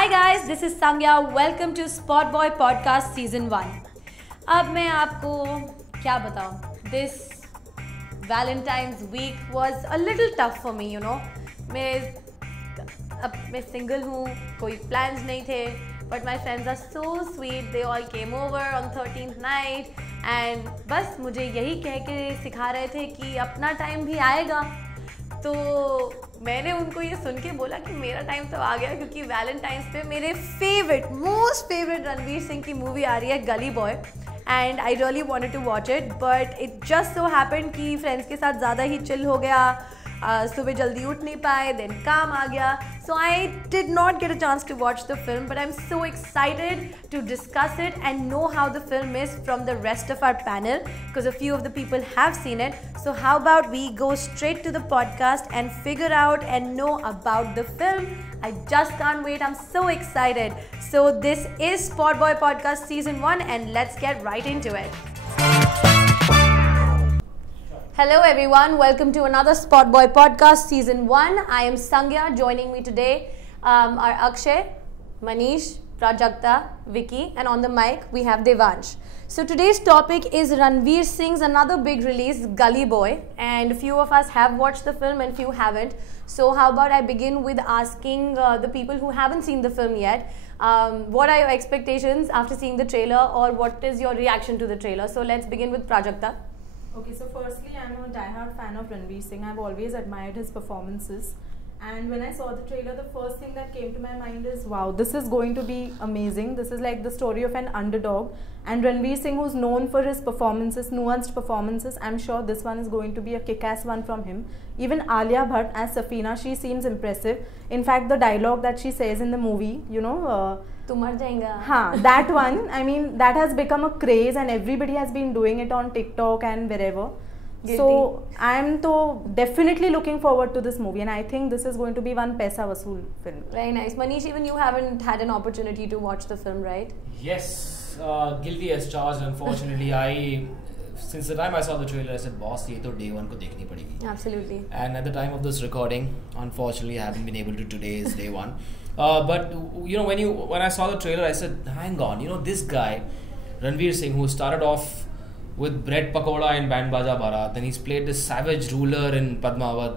Hi guys, this is Sangya. Welcome to Spot Boy Podcast Season 1. अब मैं आपको क्या बताऊँ? This Valentine's week was a little tough for me, you know. मैं single हूँ, कोई plans नहीं थे. But my friends are so sweet. They all came over on 13th night and बस मुझे यही कह के सिखा रहे थे कि अपना टाइम भी आएगा. तो मैंने उनको ये सुन के बोला कि मेरा टाइम तो आ गया, क्योंकि वैलेंटाइंस पे मेरे मोस्ट फेवरेट रणवीर सिंह की मूवी आ रही है Gully Boy, and I really wanted to watch it, but it just so happened कि फ्रेंड्स के साथ ज़्यादा ही चिल हो गया. सुबह जल्दी उठ नहीं पाए, देन काम आ गया, so I did not get a chance to watch the film, but I'm so excited to discuss it and know how the film is from the rest of our panel, because a few of the people have seen it. So how about we go straight to the podcast and figure out and know about the film. I just can't wait. I'm so excited. So this is Spot Boy Podcast Season 1 and let's get right into it. Hello everyone, welcome to another Spot Boy Podcast Season 1. I am Sangya. Joining me today are Akshay, Manish, Prajakta, Vicky, and on the mic we have Devansh. So today's topic is Ranveer Singh's another big release, Gully Boy, and a few of us have watched the film and few haven't. So how about I begin with asking the people who haven't seen the film yet, what are your expectations after seeing the trailer, or what is your reaction to the trailer? So let's begin with Prajakta. Okay, so firstly, I'm a die-hard fan of Ranveer Singh. I've always admired his performances. And when I saw the trailer, the first thing that came to my mind is, wow, this is going to be amazing. This is like the story of an underdog. And Ranveer Singh, who's known for his performances, nuanced performances, I'm sure this one is going to be a kick-ass one from him. Even Alia Bhatt as Safina, she seems impressive. In fact, the dialogue that she says in the movie, you know, Tu mar jayega. Haan, that one, I mean, that has become a craze and everybody has been doing it on TikTok and wherever. Guilty. So, I'm definitely looking forward to this movie, and I think this is going to be one paisa vasool film. Very nice. Manish, even you haven't had an opportunity to watch the film, right? Yes, guilty as charged. Unfortunately, since the time I saw the trailer, I said, "Boss, ये तो day one को देखनी पड़ेगी." Absolutely. And at the time of this recording, unfortunately, I haven't been able to. Today is day one. But you know, when I saw the trailer, I said, "Hang on, you know, this guy, Ranveer Singh, who started off with Bread Pakoda in Band Baja Barat, and he's played this savage ruler in Padmavat,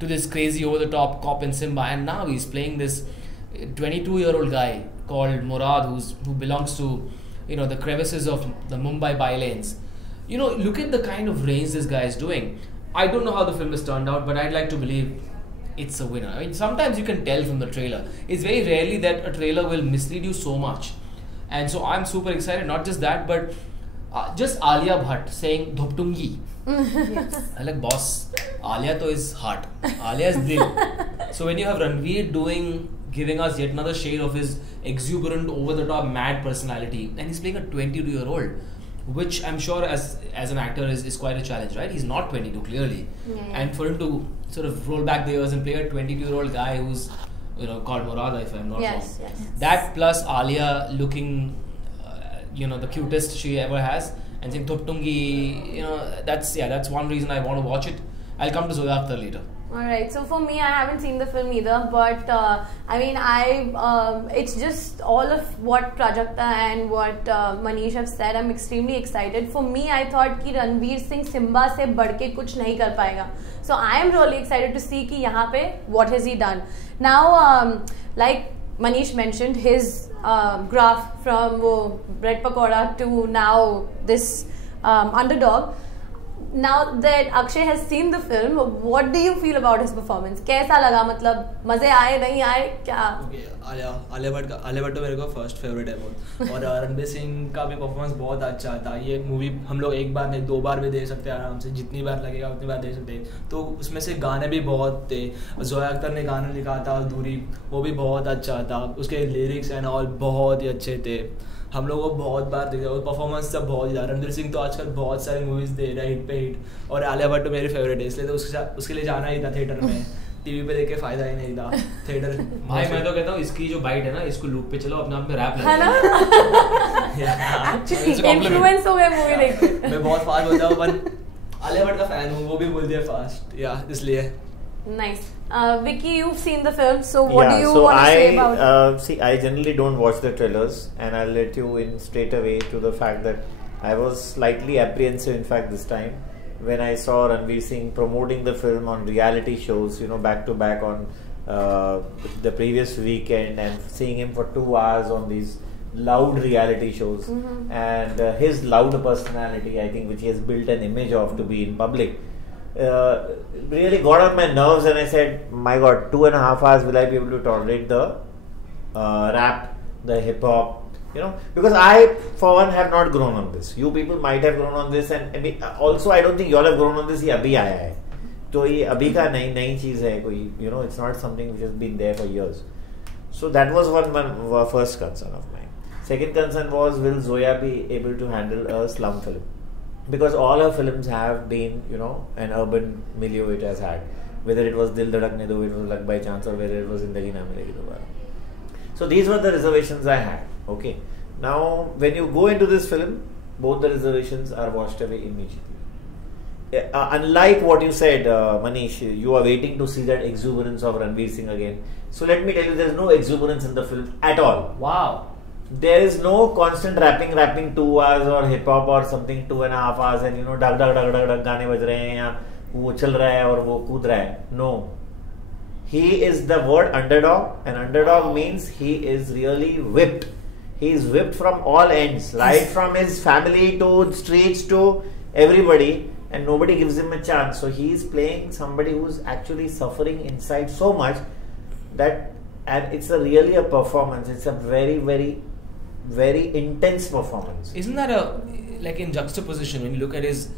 to this crazy over-the-top cop in Simba, and now he's playing this 22-year-old guy called Murad, who belongs to, you know, the crevices of the Mumbai bylanes. You know, look at the kind of range this guy is doing. I don't know how the film has turned out, but I'd like to believe it's a winner. I mean, sometimes you can tell from the trailer. It's very rarely that a trailer will mislead you so much, and so I'm super excited. Not just that, but just Alia Bhatt saying "Dhoptungi." Yes. I'm like, boss, Alia to is heart. Alia is dil. So when you have Ranveer giving us yet another shade of his exuberant, over-the-top, mad personality, and he's playing a 22-year-old, which I'm sure as an actor is quite a challenge, right? He's not 22 clearly, and for him to sort of roll back the years and play a 22-year-old guy who's, you know, called Murad, if I'm not wrong. Yes. That plus Alia looking, you know, the cutest she ever has, and saying "Thoptungi," you know, that's one reason I want to watch it. I'll come to Zoya Akhtar later. Alright, so for me, I haven't seen the film either, but I mean, it's just all of what Prajakta and what Manish have said. I'm extremely excited. For me, I thought कि Ranveer Singh Simba से बढ़ के कुछ नहीं कर पाएगा. So I am really excited to see कि यहाँ पे what has he done. Now, like Manish mentioned, his graph from Bread Pakoda to now this underdog. Now that Akshay has seen the film, what do you feel about his performance? कैसा लगा, मतलब मजे आए नहीं आए क्या? आलिया भट्ट तो मेरे को फर्स्ट फेवरेट है बहुत, और रणवीर सिंह का भी परफॉर्मेंस बहुत अच्छा था. ये मूवी हम लोग एक बार नहीं 2 बार भी देख सकते हैं आराम से, जितनी बार लगेगा उतनी बार देख सकते हैं. तो उसमें से गाने भी बहुत थे. जोया अख्तर ने गाना लिखा था दूरी, वो भी बहुत अच्छा था. उसके लिरिक्स एंड ऑल बहुत ही अच्छे थे. हम लोग को बहुत बार देखे और परफॉर्मेंस सब बहुत ही था. रणवीर सिंह तो आजकल बहुत सारी मूवीज़ दे रहा है हिट पे हिट, और आलिया भट्ट तो मेरी फेवरेट है, इसलिए तो उसके लिए जाना ही था थिएटर में. टीवी पे देख के फायदा ही नहीं था थिएटर. भाई मैं तो कहता हूँ इसकी जो बाइट है ना, इसको लूप पे चलो, अपने आप में रैप है ना. Actually, influence हो गए मूवी देख के. मैं बहुत फास्ट बोलता हूँ, पर आलिया भट्ट का फैन हूँ, वो भी बोलती है फास्ट, या इसलिए. Nice. Vicky, you've seen the film, so what do you want to say about it? See, I generally don't watch the trailers, and I'll let you in straight away to the fact that I was slightly apprehensive, in fact, this time when I saw Ranveer Singh promoting the film on reality shows, back to back on the previous weekend, and seeing him for 2 hours on these loud reality shows, and his loud personality, I think, which he has built an image of to be in public, really got on my nerves, and I said, my God, 2.5 hours will I be able to tolerate the rap, the hip hop, because I, for one, have not grown on this. You people might have grown on this, and also I don't think you all have grown on this. ये अभी आया है, तो ये अभी का नई चीज़ है कोई, it's not something which has been there for years. So that was one first concern of mine. Second concern was, will Zoya be able to handle a slum film? Because all her films have been, an urban milieu it has had. Whether it was Dil Dhadakne Do, it was Lag By Chance, or whether it was Zindagi Na Milegi Dobara. So these were the reservations I had. Okay. Now, when you go into this film, both the reservations are washed away immediately. Unlike what you said, Manish, you are waiting to see that exuberance of Ranveer Singh again. So let me tell you, there is no exuberance in the film at all. Wow. There is no constant rapping 2 hours, or hip hop or something 2.5 hours, and dag गाने बज रहे हैं, या वो चल रहा है और वो कूद रहा है. No. He is the word underdog, and underdog means he is really whipped. He is whipped from all ends, right from his family to streets to everybody, and nobody gives him a chance. So he is playing somebody who is actually suffering inside so much that, and it's really a performance. It's a very, very, very intense performance. Isn't that like in juxtaposition when you look at his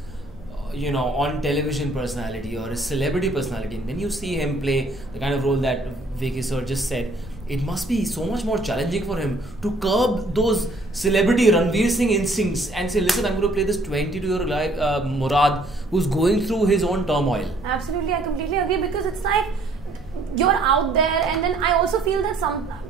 on television personality or his celebrity personality, and then you see him play the kind of role that Vicky sir just said, it must be so much more challenging for him to curb those celebrity Ranveer Singh instincts and say, listen, I'm going to play this 22-year-old guy, Murad, who's going through his own turmoil. Absolutely, I completely agree, because it's like you're out there, and then I also feel that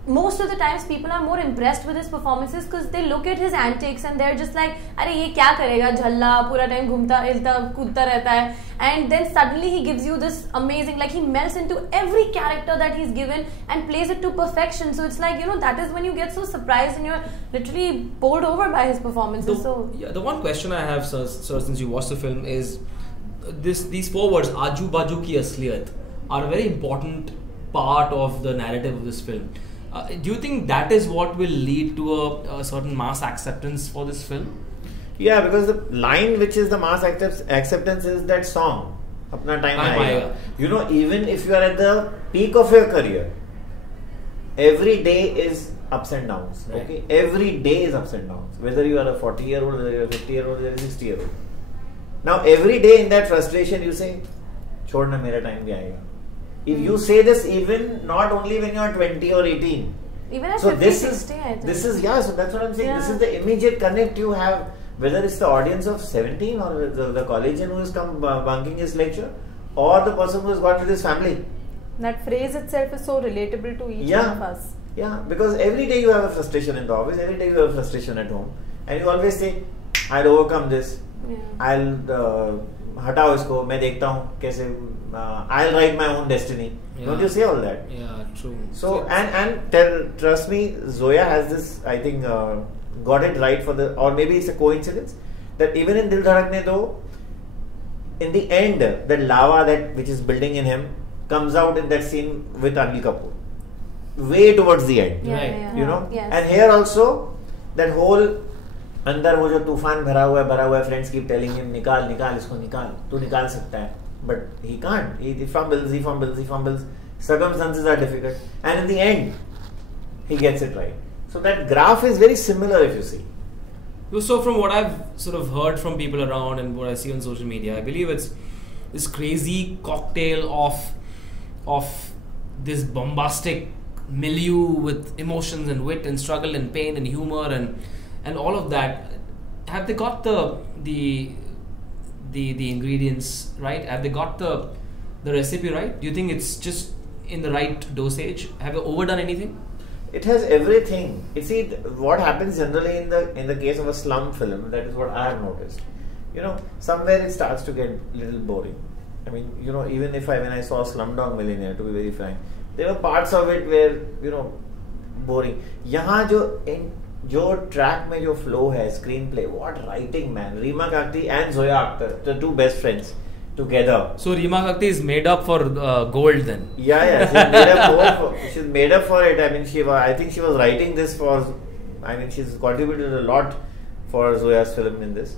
most of the times people are more impressed with his performances because they look at his antics and they're just like, अरे ये क्या करेगा, झल्ला पूरा time घूमता हिलता कूदता रहता है, and then suddenly he gives you this amazing, like he melts into every character that he's given and plays it to perfection. So it's like, that is when you get so surprised and you're literally bowled over by his performances. The one question I have, sir, since you watched the film, is these 4 words, Aaju Baaju Ki Asliyat, are a very important part of the narrative of this film. Do you think that is what will lead to a certain mass acceptance for this film? Yeah, because the line which is the mass acceptance is that song, Apna Time Aayega. Even if you are at the peak of your career, every day is ups and downs. Right. Okay, every day is ups and downs. Whether you are a 40-year-old, whether you are a 50-year-old, whether you are a 60-year-old. Now, every day in that frustration, you say, "Chhodna, mera time bhi aayega." If you say this, even not only when you are 20 or 18. Even at So 50, this 60, I think. is so that's what I'm saying. Yeah. This is the immediate connect you have, whether it's the audience of 17 or the collegian who has come bunking his lecture, or the person who has gone with his family. That phrase itself is so relatable to each one of us. Yeah, because every day you have a frustration in the office, every day you have a frustration at home, and you always say, I'll overcome this. Yeah. I'll हटाओ इसको, मैं देखता हूँ कैसे, I'll write my own destiny. Yeah. Don't you say all that? Yeah, true. So trust me, Zoya has this, I think, got it right or maybe it's a coincidence that even in Dil Dhadakne Do, in the end, the lava which is building in him comes out in that scene with Anil Kapoor, way towards the end. Yeah, Right. yeah. Yes. And here also, that whole अंदर वो जो तूफान भरा हुआ है, friends keep telling him, निकाल इसको निकाल, तू निकाल सकता है, but he can't. He fumbles. Circumstances are difficult, and in the end, he gets it right. So that graph is very similar if you see. So from what I've sort of heard from people around and what I see on social media, I believe it's this crazy cocktail of this bombastic milieu with emotions and wit and struggle and pain and humor and all of that. Have they got the ingredients right? Have they got the recipe right? Do you think it's just in the right dosage? Have they overdone anything? It has everything. You see, what happens generally in the case of a slum film, that is what I have noticed. Somewhere it starts to get a little boring. I mean, you know, even if when I saw Slumdog Millionaire, to be very frank, there were parts of it where, you know, boring. यहाँ जो track में जो flow है, screenplay, what writing, man. Reema Kagti and Zoya Akhtar, the two best friends together. So Reema Kagti is made up for gold then. Yeah, she's made up for it. I mean, I think she was writing this for. I mean, she's contributed a lot for Zoya's film in this.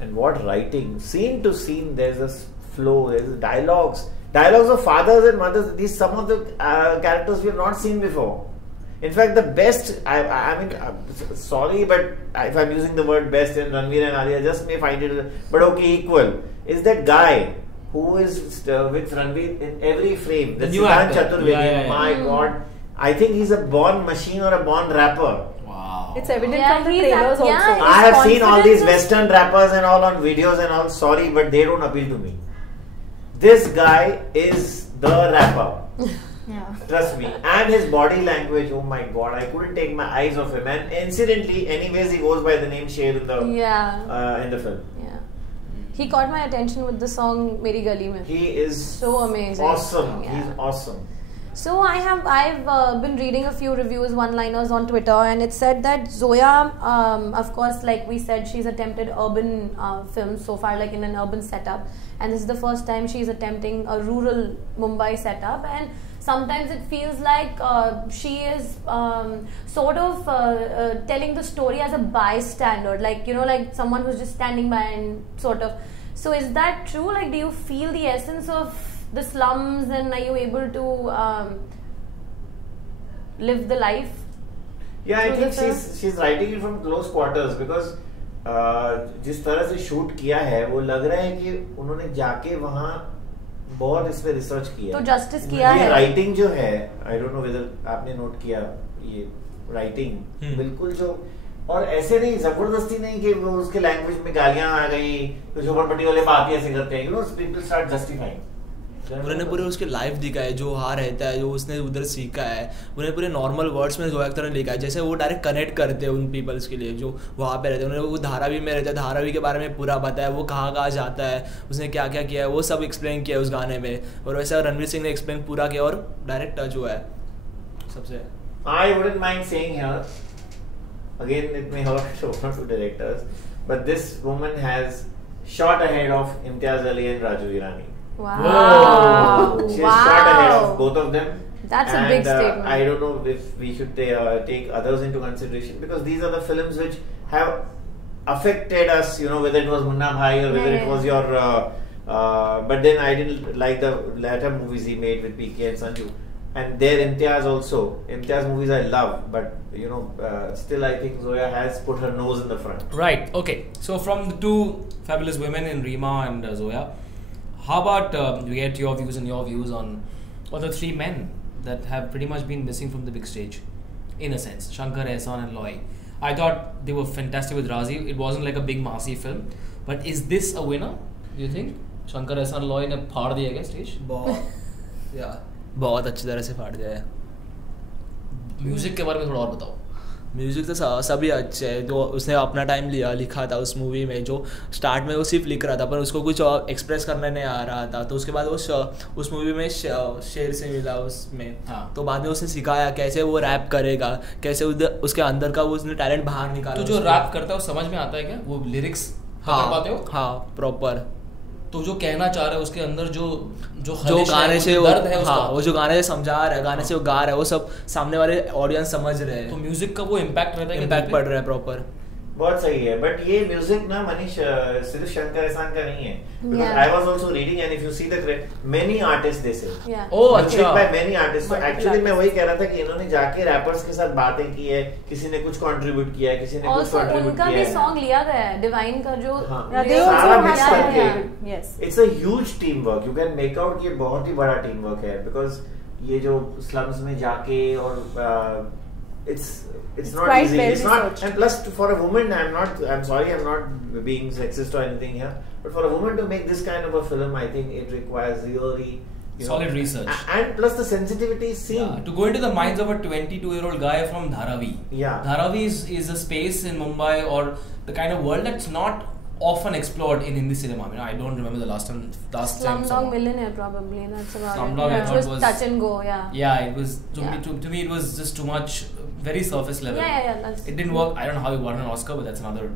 And what writing, scene to scene, there's a flow, there's dialogues of fathers and mothers. These some of the characters we have not seen before. In fact, the best. I mean, sorry, but if I'm using the word best, and Ranveer and Alia just may find it, but okay, equal. Is that guy who is with Ranveer in every frame? The That's new Siddhant actor. Chaturvedi. Yeah. My God, I think he's a born machine or a born rapper. Wow. It's evident Yeah, from the he's trailers yeah, also. his I have seen all these confidence is- Western rappers and all on videos and all. Sorry, but they don't appeal to me. This guy is the rapper. Yeah. Trust me. And his body language, oh my God, I couldn't take my eyes off him. And incidentally, anyways, he goes by the name Sher in the film. Yeah. He caught my attention with the song Meri Gali Mein. He is So amazing. awesome. Yeah. He's awesome. So I've been reading a few reviews, one-liners on Twitter, and it said that Zoya, of course, like we said, she's attempted urban films so far, like in an urban setup, and this is the first time she's attempting a rural Mumbai setup, and sometimes it feels like she is sort of telling the story as a bystander, like, you know, like someone who's just standing by and sort of. So is that true? Like, do you feel the essence of the slums, and are you able to live the life? Yeah, I through think the film? she's writing it from close quarters because जिस तरह से shoot किया है वो लग रहा है कि उन्होंने जाके वहाँ बहुत इस पे रिसर्च किया तो है। justice किया ये है। राइटिंग जो है, आई डोंट नो वेदर आपने नोट किया ये राइटिंग बिल्कुल जो, और ऐसे नहीं जबरदस्ती नहीं कि वो उसके लैंग्वेज में गालियां आ गई तो झोपड़पट्टी वाले बात ही ऐसे करते हैं, you know, people start justifying. उन्होंने पूरे उसके लाइफ दिखा है, जो वहाँ रहता है, जो उसने उधर सीखा है, उन्हें पूरे नॉर्मल वर्ड्स में जोया अख्तर ने लिखा है, जैसे वो डायरेक्ट कनेक्ट करते हैं उन पीपल्स के लिए जो वहाँ पे रहते हैं। उन्होंने वो धारावी में रहता है, धारावी के बारे में पूरा बताया, वो कहाँ कहाँ जाता है, उसने क्या क्या किया है, वो सब एक्सप्लेन किया है उस गाने में, और वैसे रणवीर सिंह ने एक्सप्लेन पूरा किया, और डायरेक्टर जो है सबसे I wouldn't mind saying here, again it may hurt over to directors, but this woman has shot ahead of Imtiaz Ali and Raju Irani. Wow. She's shot ahead of both of them. That's a big statement. I don't know if we should take others into consideration because these are the films which have affected us, you know, whether it was Munna Bhai or whether it was your but then I didn't like the latter movies he made with PK and Sanju. And there Imtiaz also. Imtiaz movies I love, but you know, still I think Zoya has put her nose in the front. Right. Okay. So from the two fabulous women in Reema and Zoya, how about you get your views on the three men that have pretty much been missing from the big stage, in a sense, Shankar, Ehsan and Loy. I thought they were fantastic with Razi. It wasn't like a big massy film, but is this a winner? Do you think Shankar, Ehsan, Loy ने फाड़ दिया क्या stage? बहुत अच्छी तरह से फाड़ दिया है। म्यूजिक के बारे में थोड़ा और बताओ। म्यूजिक तो सभी अच्छे है, जो उसने अपना टाइम लिखा था उस मूवी में, जो स्टार्ट में वो सिर्फ लिख रहा था पर उसको कुछ एक्सप्रेस करने नहीं आ रहा था, तो उसके बाद वो उस मूवी में शेर से मिला उसमें, तो बाद में उसने सिखाया कैसे वो रैप करेगा, कैसे उसके अंदर का वो उसने टैलेंट बाहर निकाला। तो जो रैप करता है वो समझ में आता है क्या, वो लिरिक्स पकड़ पाते हो? हाँ प्रॉपर। तो जो कहना चाह रहा है उसके अंदर जो गाने से दर्द है उसका, वो जो गाने से समझा रहा है, गाने से वो गा रहा है, वो सब सामने वाले ऑडियंस समझ रहे हैं, तो म्यूजिक का वो इम्पैक्ट रहता है, इम्पैक्ट पड़ रहा है प्रॉपर। बहुत सही है, बट ये म्यूजिक ना मनीष सिर्फ शंकर एहसान का नहीं है, because I was also reading and if you see the many artists they say, अच्छा, by many artists, so actually मैं वही कह रहा था कि इन्होंने जाके रैपर्स के साथ बातें की है, किसी ने कुछ कंट्रीब्यूट किया है, किसी ने कुछ कंट्रीब्यूट किया है, उनका भी सॉन्ग लिया गया है डिवाइन का जो सारा मिक्स करके, yes, it's a huge team work, you can make out ये बहुत ही बड़ा टीम वर्क है, because ये जो स्लम्स में जाके और it's not easy. It's not, and plus for a woman, I'm sorry, I'm not being sexist or anything here, but for a woman to make this kind of a film, I think it requires really solid research, and plus the sensitivity scene. Yeah, to go into the minds of a 22-year-old guy from Dharavi. Yeah, Dharavi is a space in Mumbai or the kind of world that's not often explored in Hindi cinema. I mean, I don't remember the last time. Slumdog Millionaire probably. That's about Slumdog, it. I Which thought was was touch and go. Yeah. Yeah, it was Yeah. to me it was just too much, very surface level. Yeah. That's It didn't work. I don't know how he won an Oscar, but that's another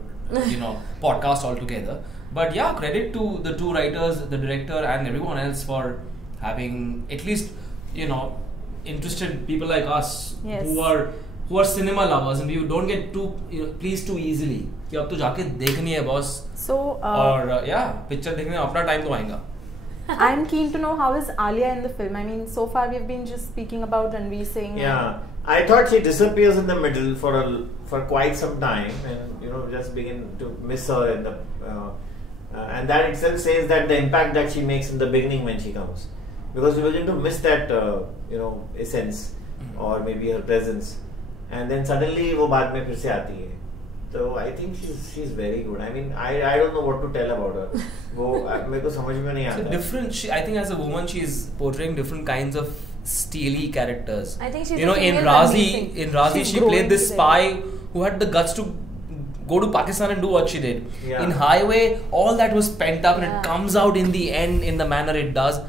podcast altogether. But yeah, credit to the two writers, the director, and everyone else for having at least interested people like us Yes. who are cinema lovers, and we don't get too pleased too easily. कि अब तो जाके देखनी है boss. So और picture देखने में अपना टाइम तो आएगा. I'm keen to know how is Alia in the film. I mean, so far we've been just speaking about Ranveer Singh. Yeah, I thought she disappears in the middle for quite some time, and just begin to miss her in the and that itself says that the impact that she makes in the beginning when she comes, because we begin to miss that essence or maybe her presence, and then suddenly वो बाद में फिर से आती है. So I think she's very good. I mean, I don't know what to tell about her. वो मेरे को समझ में नहीं आता. Different. I think as a woman, she's portraying different kinds of steely characters. I think she's in female Razi, Ranveer Singh. she played this spy who had the guts to go to Pakistan and do what she did. Yeah. In Highway, all that was pent up and Yeah. it comes out in the end in the manner it does.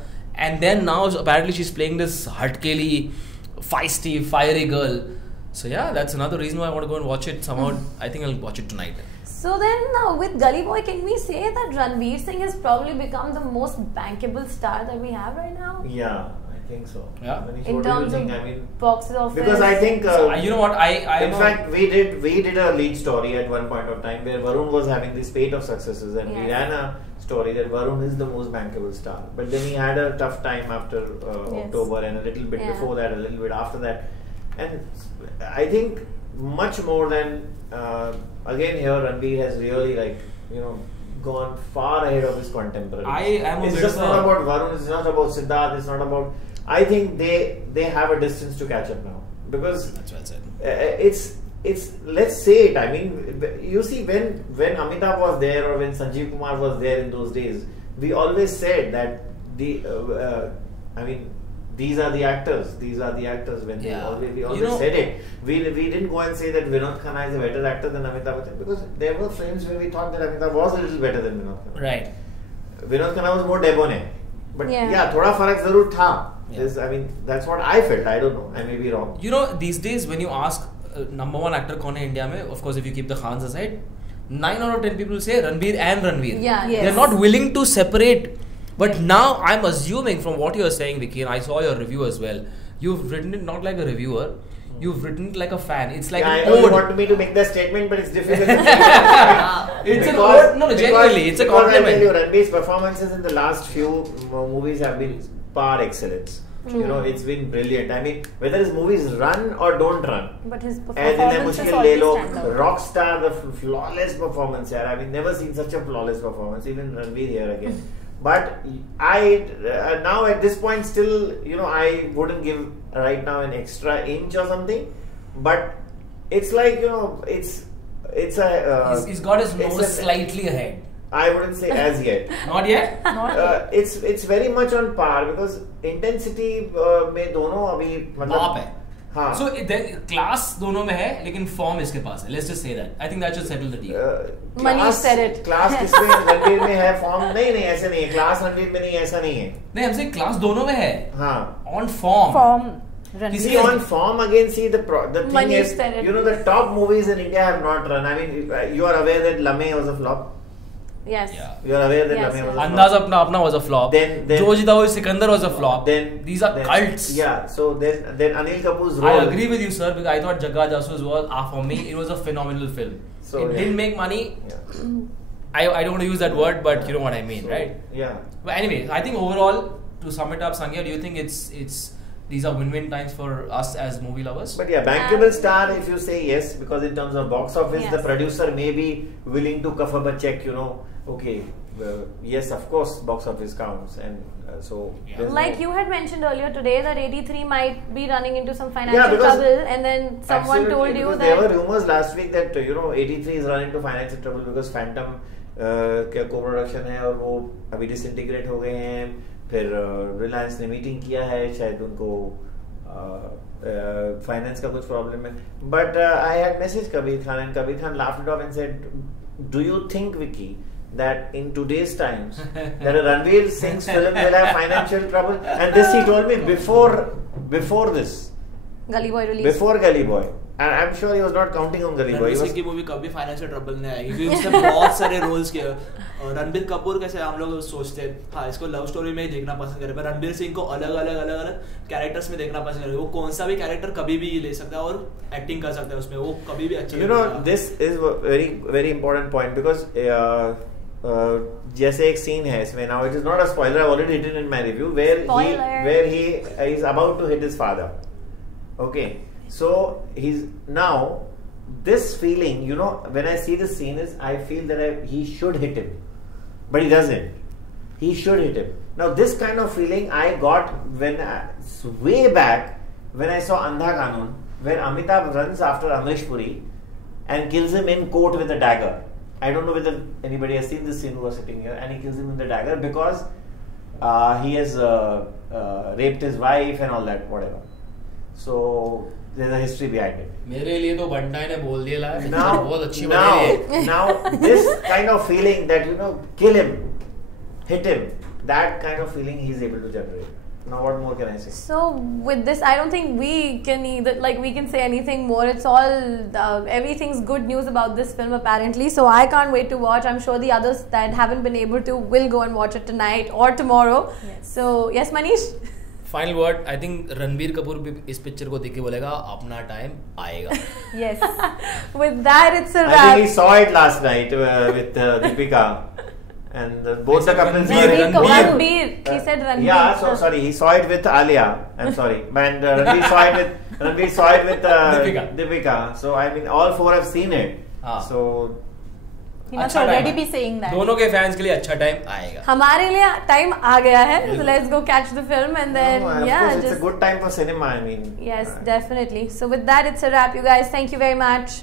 And then now apparently she's playing this hatkeli, feisty, fiery girl. So yeah, that's another reason why I want to go and watch it. Somehow, I think I'll watch it tonight. So then, with Gully Boy, can we say that Ranveer Singh has probably become the most bankable star that we have right now? Yeah, I think so. Yeah. Manish, In what do you terms think? of I mean, box office. because I think So, you know what? I in fact we did a lead story at one point of time where Varun was having this spate of successes, and we Yes. ran a story that Varun is the most bankable star. But then he had a tough time after October, and a little bit Yeah. before that, a little bit after that, and I think much more than again here Ranveer has really gone far ahead of his contemporaries. I am a It's bit just of not a- about Varun. It's not about Siddharth. It's not about. I think they have a distance to catch up now, because That's well said. it's let's say it. I mean, you see, when Amitabh was there or when Sanjeev Kumar was there in those days, we always said that these are the actors. These are the actors. When Yeah. we always said it. We didn't go and say that Vinod Khanna is a better actor than Amitabh Bachchan, because there were frames where we thought that Amitabh was a little better than Vinod Khanna. Right. Vinod Khanna was more debonair, but Yeah. थोड़ा फर्क जरूर था. Yeah. I mean, that's what I felt. I don't know. I may be wrong. These days when you ask number one actor कौन है India में, of course if you keep the Khans aside, 9 out of 10 people say Ranveer and Ranveer. Yeah. Yes. They're not willing to separate. But now I'm assuming from what you're saying, Vicky, and I saw your review as well, you've written it not like a reviewer, you've written it like a fan. It's like I an know you ode. want me to make that statement, but it's difficult. It's an ode. No, genuinely, it's a Because I compliment. tell you, Ranveer's performances in the last few movies have been par excellence. It's been brilliant. I mean, whether his movies run or don't run. But his As in performance is Mushkil Le Lo, always stand out. Rockstar, the flawless performance here. I mean, never seen such a flawless performance. Even Ranveer here again. But I now at this point still, I wouldn't give right now an extra inch or something. But it's like it's a. He's got his it's nose slightly ahead. I wouldn't say as yet. Not yet? It's very much on par, because intensity में दोनों अभी बाप है. हाँ. So class दोनों में है, लेकिन form इसके पास है. Let's just say that. I think that should settle the deal. Manish said it. Class किसमें रणवीर में है, फॉर्म नहीं ऐसे नहीं है. क्लास रणवीर में नहीं, ऐसा नहीं है. नहीं, हमसे class दोनों में है. हाँ. On form. Form. See, Ranveer. on form again, see the thing Manish is, said it. the top movies in India have not run. I mean, you are aware that Lame was a flop. Yes. Yeah. You are aware that Yes, Lame was yes. a Andaz flop. apna was a flop. Then Jo Jita Wohi Sikandar was a flop. These are cults. Yeah. So then Anil Kapoor's I role. agree with you, sir, because I thought Jagga Jasus was, for me, it was a phenomenal film. So, it yeah. didn't make money. Yeah. I don't want to use that word, but you know what I mean, So, right? Yeah. But anyway, I think overall, to sum it up, Sangya, do you think it's these are win-win times for us as movie lovers? But yeah, bankable star if you say yes, because in terms of box office, Yes. the producer may be willing to cough up a check, okay, yes, of course, box office counts, and so Yeah. there's Like no- you had mentioned earlier today that 83 might be running into some Yeah, financial because- trouble, and then someone Absolutely, told you because that there were rumors last week that 83 is running into financial trouble because Phantom co-production है और वो अभी disintegrate हो गए हैं. फिर रिलायंस ने meeting किया है, शायद उनको फाइनेंस का कुछ प्रॉब्लम है. But I had message Kabir Khan, and Kabir Khan laughed it off and said, do you think, Vicky, that in today's times that a Ranveer Singh's film will have financial trouble, and this he told me before this, Gully Boy release. before Gully Boy, and I'm sure he was not counting on Gully Boy. Ranbir He Singh was, की movie कभी financial trouble नहीं आएगी क्योंकि उसने बहुत सारे roles किए। और रणबीर कपूर कैसे हम लोग सोचते हैं हाँ इसको लव स्टोरी में ही देखना पसंद करें, पर रणबीर सिंह को अलग अलग कैरेक्टर्स में देखना पसंद करें। वो कौन सा भी कैरेक्टर कभी भी ले सकता है और एक्टिंग कर सकता है उसमें, वो कभी भी अच्छा you know, this is very very important point because जैसे एक सीन है इसमें, now it is not a spoiler, I've already written in my review where he is about to hit his father. Okay, so he's now this feeling, you know, when I see this scene is I feel that he should hit him, but he doesn't. He should hit him. Now this kind of feeling I got when way back when I saw Andha Kanun, where Amitabh runs after Amrish Puri and kills him in court with a dagger. I don't know whether anybody has seen this scene who was sitting here, and he kills him with the dagger because he has raped his wife and all that, whatever. So there's a history behind it. मेरे लिए तो बंटाई ने बोल दिया है Now, बहुत अच्छी बनाई है। now this kind of feeling that you know, kill him, hit him, that kind of feeling he's able to generate. Now what more can I say? So with this, I don't think we can either we can say anything more. It's all everything's good news about this film apparently. So I can't wait to watch. I'm sure the others that haven't been able to will go and watch it tonight or tomorrow. Yes. So yes, Manish. Final word, I think Ranbir Kapoor भी इस picture को देख के बोलेगा अपना time आएगा। Yes. With that, it's a I wrap. think he saw it last night with Deepika, and both the couples. Ranbir. He said Ranbir. Yeah, so sorry. He saw it with Alia. I'm sorry, and Ranbir saw it with Deepika. So I mean, all four have seen it. So He must अच्छा already time be saying that. दोनों के fans के लिए अच्छा time आएगा। हमारे लिए time आ गया है. So let's go catch the film and then of course, it's a good time for cinema. I mean, yes, definitely. So with that, it's a wrap, you guys. Thank you very much.